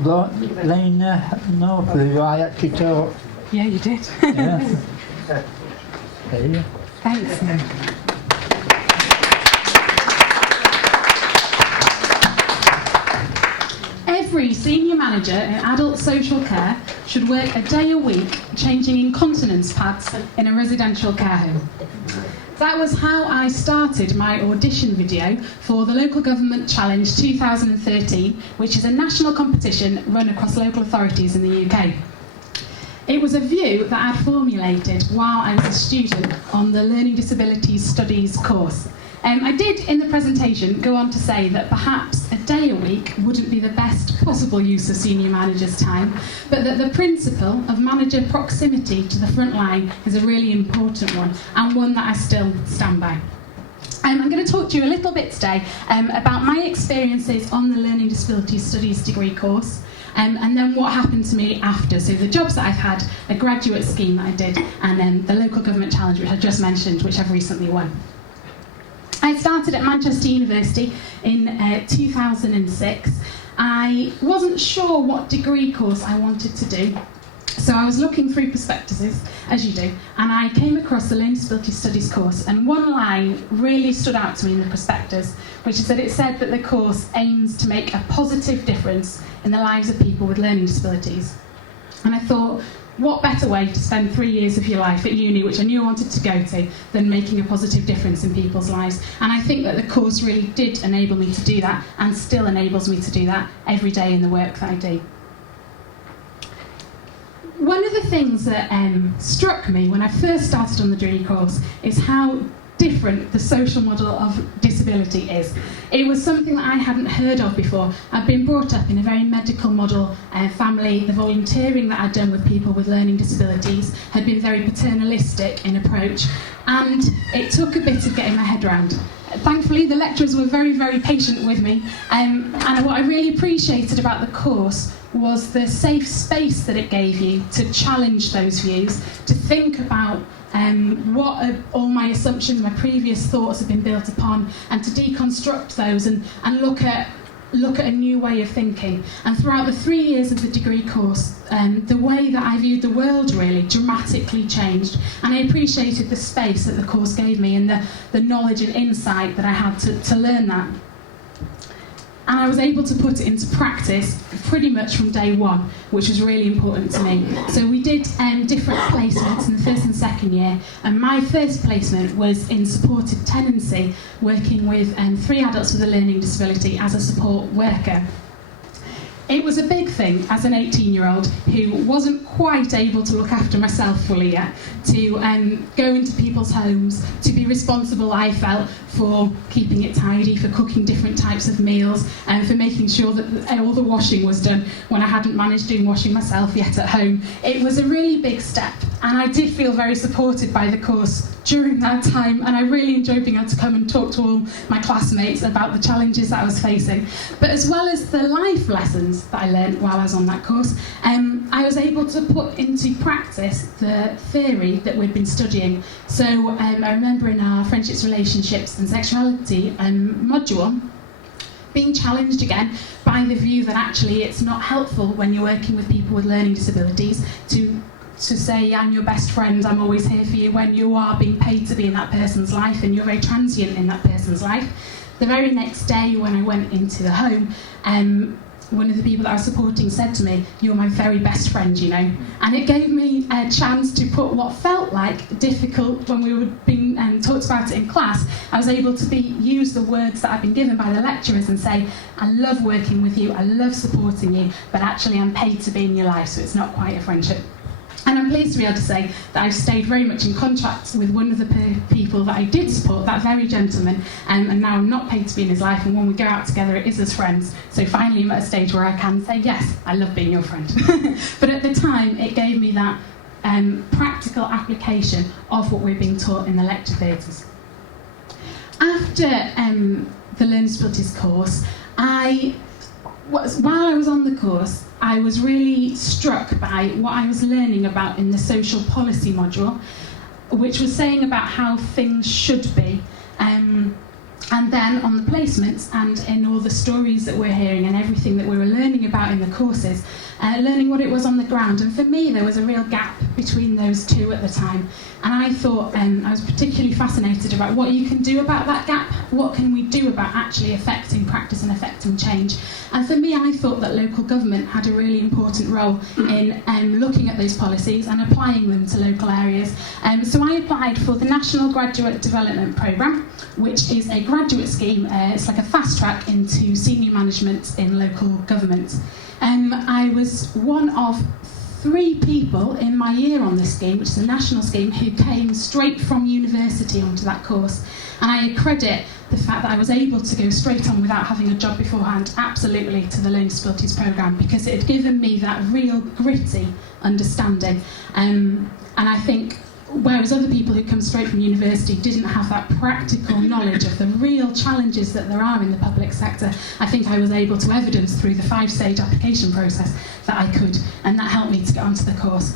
Lana Northey, who I actually taught. Yeah, you did. Yeah. There you go. Thanks. Every senior manager in adult social care should work a day a week changing incontinence pads in a residential care home. That was how I started my audition video for the Local Government Challenge 2013, which is a national competition run across local authorities in the UK. It was a view that I'd formulated while I was a student on the Learning Disabilities Studies course. I did, in the presentation, go on to say that perhaps a day a week wouldn't be the best possible use of senior managers' time, but that the principle of manager proximity to the front line is a really important one, and one that I still stand by. I'm going to talk to you a little bit today about my experiences on the Learning Disabilities Studies degree course, and then what happened to me after. So the jobs that I've had, a graduate scheme that I did, and then the Local Government Challenge, which I just mentioned, which I've recently won. I started at Manchester University in 2006. I wasn't sure what degree course I wanted to do, so I was looking through prospectuses, as you do, and I came across the Learning Disability Studies course, and one line really stood out to me in the prospectus, which is that it said that the course aims to make a positive difference in the lives of people with learning disabilities. And I thought, what better way to spend 3 years of your life at uni, which I knew I wanted to go to, than making a positive difference in people's lives? And I think that the course really did enable me to do that, and still enables me to do that every day in the work that I do. One of the things that struck me when I first started on the degree course is how different the social model of disability is. It was something that I hadn't heard of before. I'd been brought up in a very medical model family. The volunteering that I'd done with people with learning disabilities had been very paternalistic in approach, and it took a bit of getting my head around. Thankfully, the lecturers were very, very patient with me, and what I really appreciated about the course was the safe space that it gave you to challenge those views, to think about what all my assumptions, my previous thoughts have been built upon, and to deconstruct those and look at a new way of thinking. And throughout the 3 years of the degree course, the way that I viewed the world really dramatically changed, and I appreciated the space that the course gave me and the knowledge and insight that I had to learn that. And I was able to put it into practice pretty much from day one, which was really important to me. So we did different placements in the first and second year, and my first placement was in supported tenancy, working with 3 adults with a learning disability as a support worker. It was a big thing as an 18-year-old who wasn't quite able to look after myself fully yet, to go into people's homes, to be responsible, I felt, for keeping it tidy, for cooking different types of meals, and for making sure that all the washing was done when I hadn't managed doing washing myself yet at home. It was a really big step, and I did feel very supported by the course during that time, and I really enjoyed being able to come and talk to all my classmates about the challenges that I was facing. But as well as the life lessons that I learned while I was on that course, I was able to put into practice the theory that we'd been studying. So I remember in our friendships, relationships and sexuality module being challenged again by the view that actually it's not helpful when you're working with people with learning disabilities to say, I'm your best friend, I'm always here for you, when you are being paid to be in that person's life and you're very transient in that person's life. The very next day when I went into the home, one of the people that I was supporting said to me, you're my very best friend, you know. And it gave me a chance to put what felt like difficult when we were being talked about it in class. I was able to use the words that I've been given by the lecturers and say, I love working with you, I love supporting you, but actually I'm paid to be in your life, so it's not quite a friendship. And I'm pleased to be able to say that I've stayed very much in contact with one of the people that I did support, that very gentleman, and now I'm not paid to be in his life, and when we go out together it is as friends. So finally I'm at a stage where I can say, yes, I love being your friend. But at the time it gave me that practical application of what we're being taught in the lecture theatres. After the Learning Disabilities course, while I was on the course, I was really struck by what I was learning about in the social policy module, which was saying about how things should be. And then on the placements and in all the stories that we're hearing and everything that we were learning about in the courses, learning what it was on the ground. And for me, there was a real gap between those two at the time. And I thought I was particularly fascinated about what you can do about that gap. What can we do about actually affecting practice and affecting change? And for me, I thought that local government had a really important role in looking at those policies and applying them to local areas. So I applied for the National Graduate Development Programme, which is a graduate scheme. It's like a fast track into senior management in local government. I was one of 3 people in my year on this scheme, which is a national scheme, who came straight from university onto that course. And I credit the fact that I was able to go straight on without having a job beforehand absolutely to the Learning Disabilities Programme, because it had given me that real gritty understanding. And I think whereas other people who come straight from university didn't have that practical knowledge of the real challenges that there are in the public sector, I think I was able to evidence through the 5-stage application process that I could, and that helped me to get onto the course.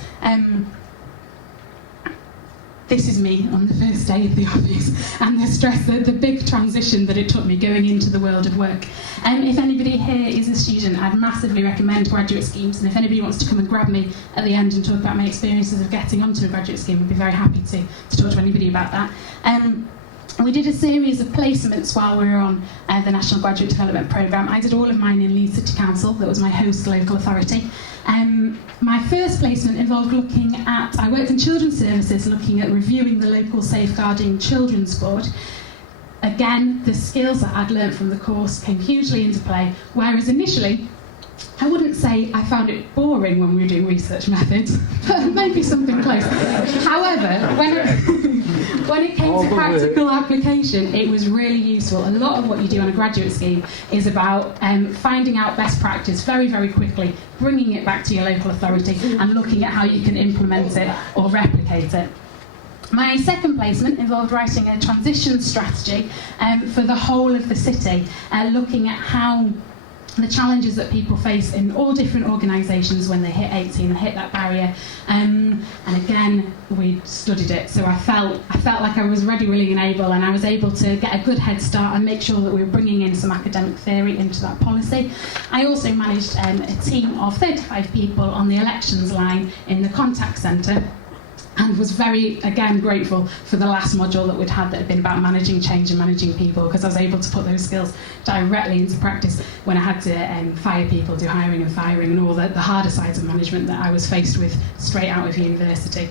This is me on the first day of the office, and the stress, the big transition that it took me going into the world of work. If anybody here is a student, I'd massively recommend graduate schemes, and if anybody wants to come and grab me at the end and talk about my experiences of getting onto a graduate scheme, I'd be very happy to talk to anybody about that. We did a series of placements while we were on the National Graduate Development Programme. I did all of mine in Leeds City Council, that was my host local authority. My first placement involved I worked in children's services, looking at reviewing the local Safeguarding Children's Board. Again, the skills that I'd learnt from the course came hugely into play, whereas initially, I wouldn't say I found it boring when we were doing research methods, but maybe something close. However, when it came to practical application, it was really useful. A lot of what you do on a graduate scheme is about finding out best practice very, very quickly, bringing it back to your local authority and looking at how you can implement it or replicate it. My second placement involved writing a transition strategy for the whole of the city, looking at how the challenges that people face in all different organisations when they hit 18 and hit that barrier. And again, we studied it, so I felt like I was ready, willing and able, and I was able to get a good head start and make sure that we were bringing in some academic theory into that policy. I also managed a team of 35 people on the elections line in the contact centre, and was very, again, grateful for the last module that we'd had that had been about managing change and managing people, because I was able to put those skills directly into practice when I had to fire people, do hiring and firing, and all the harder sides of management that I was faced with straight out of university.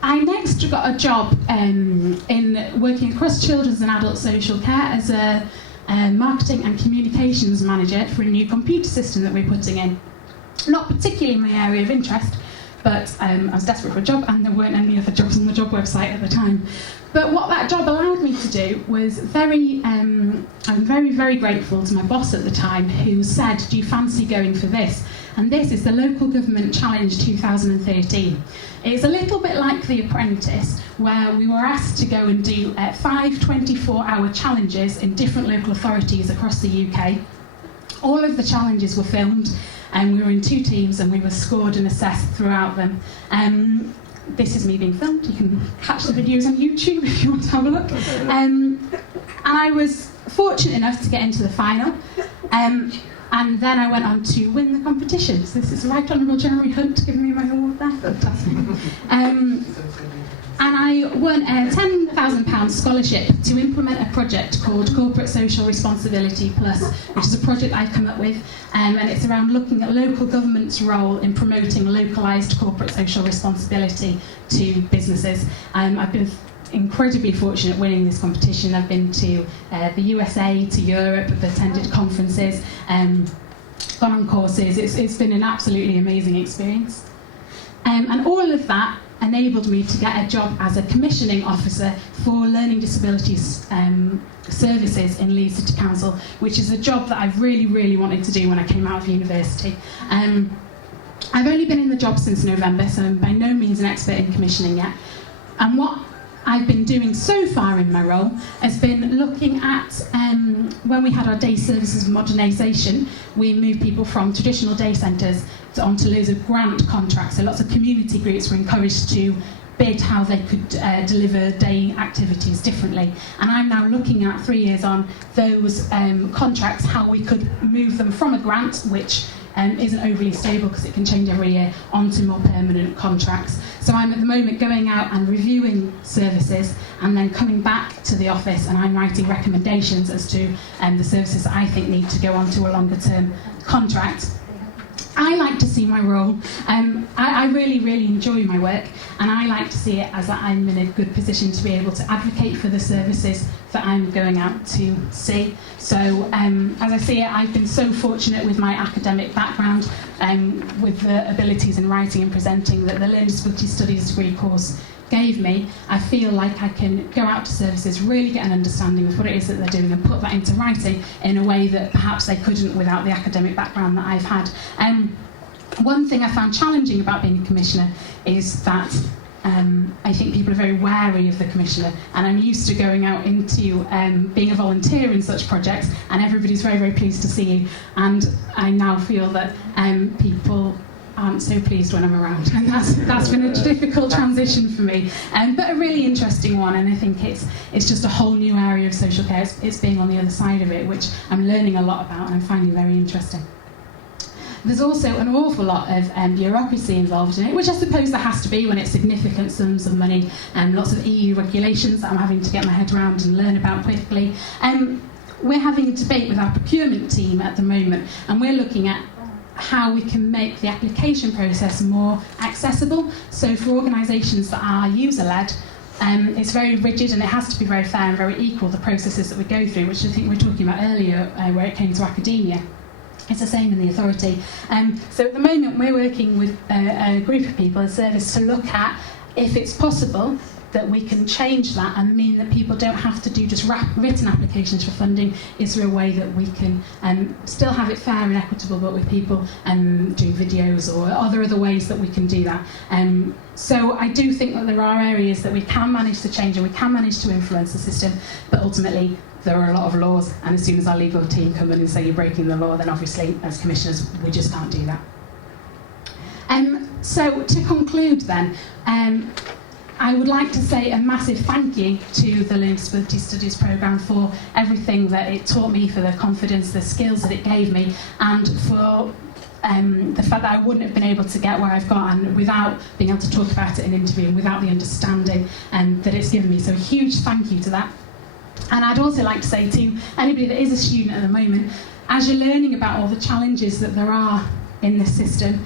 I next got a job in working across children's and adult social care as a marketing and communications manager for a new computer system that we're putting in. Not particularly my area of interest, but I was desperate for a job and there weren't any other jobs on the job website at the time. But what that job allowed me to do was I'm very, very grateful to my boss at the time, who said, do you fancy going for this? And this is the Local Government Challenge 2013. It's a little bit like The Apprentice, where we were asked to go and do 5 24-hour challenges in different local authorities across the UK. All of the challenges were filmed, and we were in 2 teams and we were scored and assessed throughout them. This is me being filmed. You can catch the videos on YouTube if you want to have a look. And I was fortunate enough to get into the final. And then I went on to win the competition. So this is Right Honourable Jeremy Hunt giving me my award there. Fantastic. And I won a £10,000 scholarship to implement a project called Corporate Social Responsibility Plus, which is a project I've come up with, and it's around looking at local government's role in promoting localised corporate social responsibility to businesses. I've been incredibly fortunate winning this competition. I've been to the USA, to Europe, I've attended conferences, gone on courses. It's been an absolutely amazing experience. And all of that enabled me to get a job as a commissioning officer for learning disabilities services in Leeds City Council, which is a job that I've really, really wanted to do when I came out of university. I've only been in the job since November, so I'm by no means an expert in commissioning yet. And what I've been doing so far in my role has been looking at, when we had our day services modernisation, we moved people from traditional day centres onto loads of grant contracts. So lots of community groups were encouraged to bid how they could deliver day activities differently. And I'm now looking at, 3 years on, those contracts, how we could move them from a grant, which isn't overly stable because it can change every year, onto more permanent contracts. So I'm at the moment going out and reviewing services and then coming back to the office, and I'm writing recommendations as to the services that I think need to go onto a longer term contract. I like to see my role. I really, really enjoy my work, and I like to see it as that I'm in a good position to be able to advocate for the services that I'm going out to see. So as I see it, I've been so fortunate with my academic background, with the abilities in writing and presenting that the Learning Disability Studies degree course gave me. I feel like I can go out to services, really get an understanding of what it is that they're doing, and put that into writing in a way that perhaps they couldn't without the academic background that I've had. One thing I found challenging about being a commissioner is that I think people are very wary of the commissioner, and I'm used to going out into being a volunteer in such projects, and everybody's very, very pleased to see you, and I now feel that people aren't so pleased when I'm around, and that's been a difficult transition for me, but a really interesting one. And I think it's just a whole new area of social care. It's being on the other side of it, which I'm learning a lot about and I'm finding very interesting. There's also an awful lot of bureaucracy involved in it, which I suppose there has to be when it's significant sums of money, and lots of EU regulations that I'm having to get my head around and learn about quickly. We're having a debate with our procurement team at the moment, and we're looking at how we can make the application process more accessible. So for organisations that are user-led, it's very rigid, and it has to be very fair and very equal, the processes that we go through, which I think we were talking about earlier where it came to academia. It's the same in the authority. So at the moment we're working with a group of people, a service, to look at if it's possible that we can change that and mean that people don't have to do just written applications for funding. Is there a way that we can still have it fair and equitable, but with people doing videos, or are there other ways that we can do that? So I do think that there are areas that we can manage to change and we can manage to influence the system, but ultimately there are a lot of laws, and as soon as our legal team come in and say you're breaking the law, then obviously as commissioners we just can't do that. So to conclude then, I would like to say a massive thank you to the Learning Disability Studies programme for everything that it taught me, for the confidence, the skills that it gave me, and for the fact that I wouldn't have been able to get where I've got and without being able to talk about it in an interview and without the understanding that it's given me. So a huge thank you to that. And I'd also like to say to anybody that is a student at the moment, as you're learning about all the challenges that there are in this system,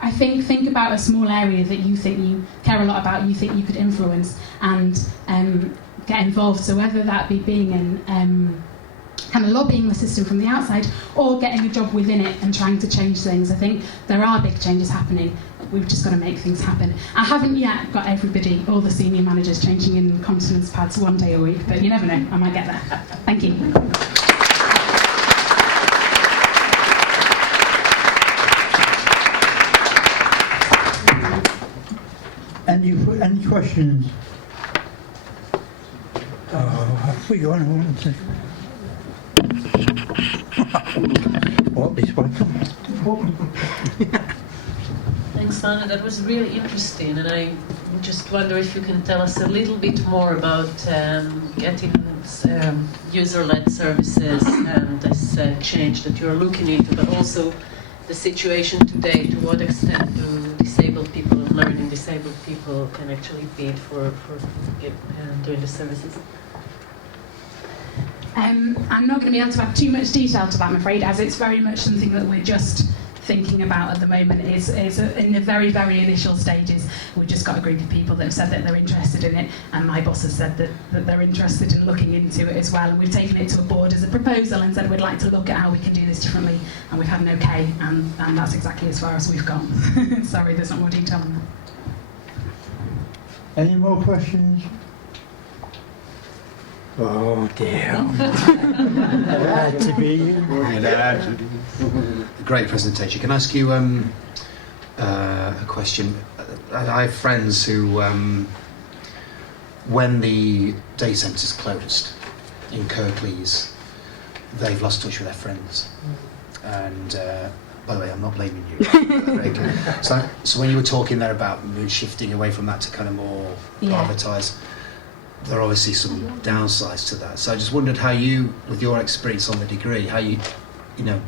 I think about a small area that you think you care a lot about, you think you could influence, and get involved. So whether that be being in kind of lobbying the system from the outside, or getting a job within it and trying to change things. I think there are big changes happening. We've just got to make things happen. I haven't yet got everybody, all the senior managers, changing in continence pads 1 day a week, but you never know, I might get there. Thank you. Any questions? Have we got anyone to... What, this way? Thanks, Lana. That was really interesting, and I just wonder if you can tell us a little bit more about getting user-led services and this change that you're looking into, but also the situation today. To what extent do disabled people, learning disabled people, can actually bid for doing the services? I'm not going to be able to add too much detail to that, I'm afraid, as it's very much something that we're just thinking about at the moment. Is in the very, very initial stages. We've just got a group of people that have said that they're interested in it, and my boss has said that they're interested in looking into it as well, and we've taken it to a board as a proposal and said we'd like to look at how we can do this differently, and we've had an okay, and that's exactly as far as we've gone. Sorry, there's not more detail on that. Any more questions? Oh dear. Glad to be you. Great presentation. Can I ask you a question? I have friends who, when the day centres closed in Kirklees, they've lost touch with their friends, and By the way, I'm not blaming you. Very good. So when you were talking there about shifting away from that to kind of more privatised, there are obviously some downsides to that. So I just wondered how you, with your experience on the degree, how you know,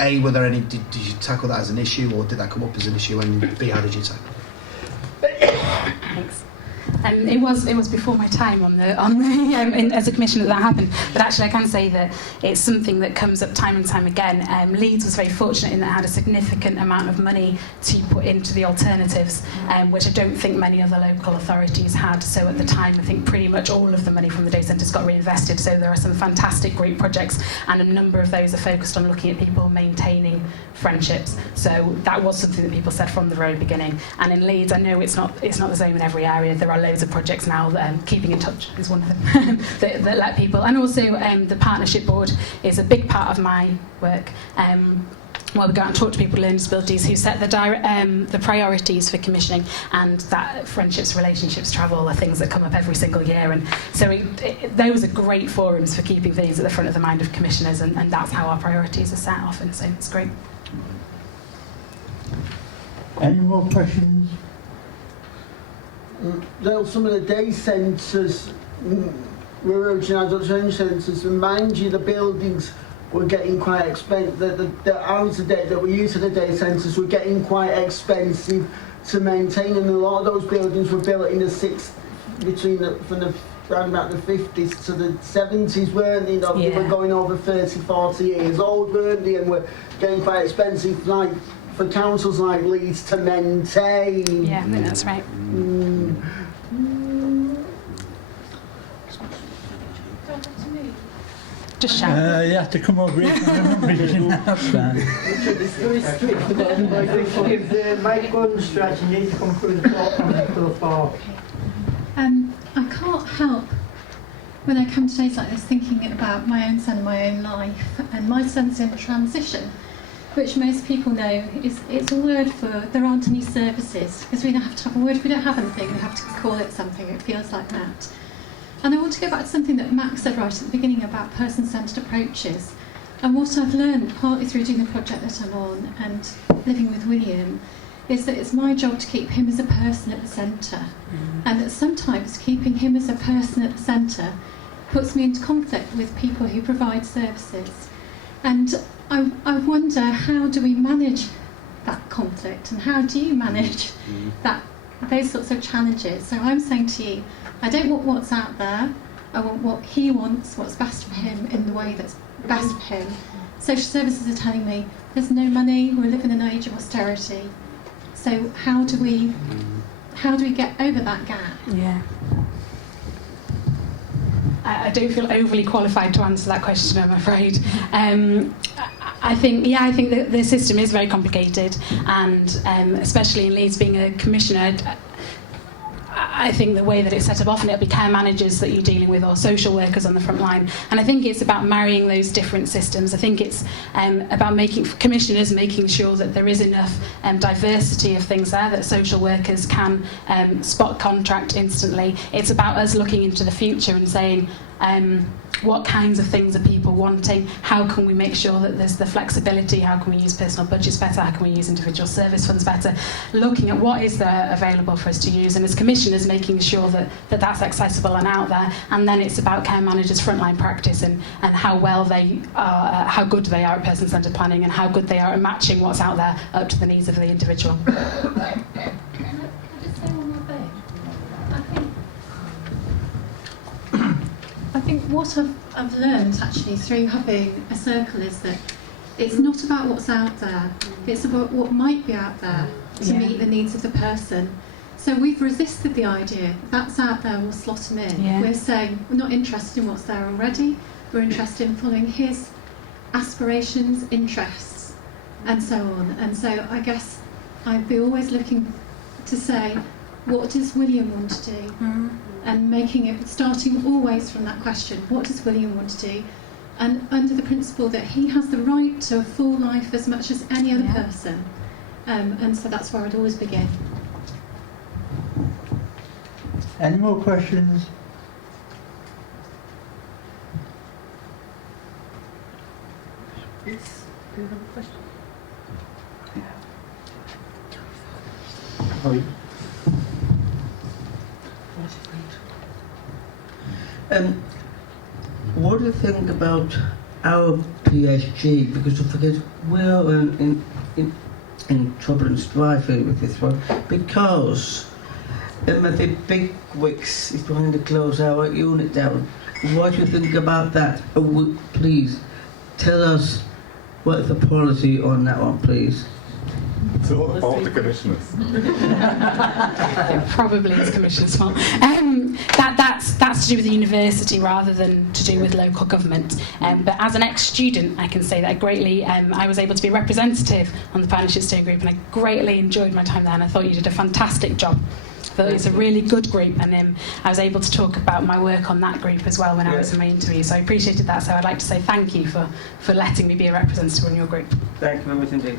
A, were there any, did you tackle that as an issue, or did that come up as an issue, and B, how did you tackle it? Thanks. It was before my time on the as a commissioner that happened, but actually I can say that it's something that comes up time and time again. Leeds was very fortunate in that it had a significant amount of money to put into the alternatives, which I don't think many other local authorities had. So at the time, I think pretty much all of the money from the day centres got reinvested. So there are some fantastic great projects, and a number of those are focused on looking at people maintaining friendships. So that was something that people said from the very beginning. And in Leeds, I know it's not the same in every area. There are loads of projects now. Keeping in touch is one of them that let people, and also the partnership board is a big part of my work. Well, we go out and talk to people with learning disabilities who set the priorities for commissioning, and that friendships, relationships, travel are things that come up every single year. And so those are great forums for keeping things at the front of the mind of commissioners, and that's how our priorities are set often. So it's great. Any more questions? Well, some of the day centres, rural and adult training centres, remind you the buildings were getting quite expensive. The hours a day that we use for the day centres were getting quite expensive to maintain, and a lot of those buildings were built in around about the 50s to the 70s, weren't they? They were going over 30, 40 years old, weren't they? And were getting quite expensive, like for councils like Leeds to maintain. Yeah, I think that's right. Just shout. You have to come over here. That's fine. It's very strict about the microphone. If the microphone stretch, you need to come through the floor. I can't help when I come to days like this thinking about my own son and my own life, and my son's in transition, which most people know it's a word for there aren't any services, because we don't have to have a word, we don't have anything, we have to call it something, it feels like that. And I want to go back to something that Max said right at the beginning about person-centred approaches, and what I've learned partly through doing the project that I'm on and living with William is that it's my job to keep him as a person at the centre, and that sometimes keeping him as a person at the centre puts me into conflict with people who provide services. And I wonder, how do we manage that conflict, and how do you manage those sorts of challenges? So I'm saying to you, I don't want what's out there, I want what he wants, what's best for him in the way that's best for him. Social services are telling me there's no money, we're living in an age of austerity. So how do we get over that gap? Yeah. I don't feel overly qualified to answer that question, I'm afraid. I think that the system is very complicated, and especially in Leeds, being a commissioner, I think the way that it's set up, often it'll be care managers that you're dealing with, or social workers on the front line. And I think it's about marrying those different systems. I think it's about making sure that there is enough diversity of things there, that social workers can spot contract instantly. It's about us looking into the future and saying, what kinds of things are people wanting? How can we make sure that there's the flexibility? How can we use personal budgets better? How can we use individual service funds better? Looking at what is there available for us to use, and as commissioners making sure that that's accessible and out there. And then it's about care managers' frontline practice and how well they are, how good they are at person-centred planning, and how good they are at matching what's out there up to the needs of the individual. Can I just say one more thing? I think what I've learned actually through having a circle is that it's not about what's out there, it's about what might be out there to meet the needs of the person. So we've resisted the idea that's out there, we'll slot him in. Yeah. We're saying we're not interested in what's there already, we're interested in following his aspirations, interests, and so on. And so I guess I'd be always looking to say, what does William want to do? And making it, starting always from that question, what does William want to do? And under the principle that he has the right to a full life as much as any other person. And so that's where I'd always begin. Any more questions? Do you have a question? What do you think about our PSG? Because don't forget, we're in trouble and strife here with this one. Because the big wicks is trying to close our unit down. What do you think about that? Please tell us what's the policy on that one, please. It's all the fault of the commissioners. Yeah, probably it's Commissioner's fault. That's to do with the university rather than to do with local government. But as an ex-student, I can say that I was able to be a representative on the Partnership Steering Group, and I greatly enjoyed my time there, and I thought you did a fantastic job. I thought it's a really good group, and I was able to talk about my work on that group as well when I was in my interview, so I appreciated that. So I'd like to say thank you for letting me be a representative on your group. Thank you very much indeed.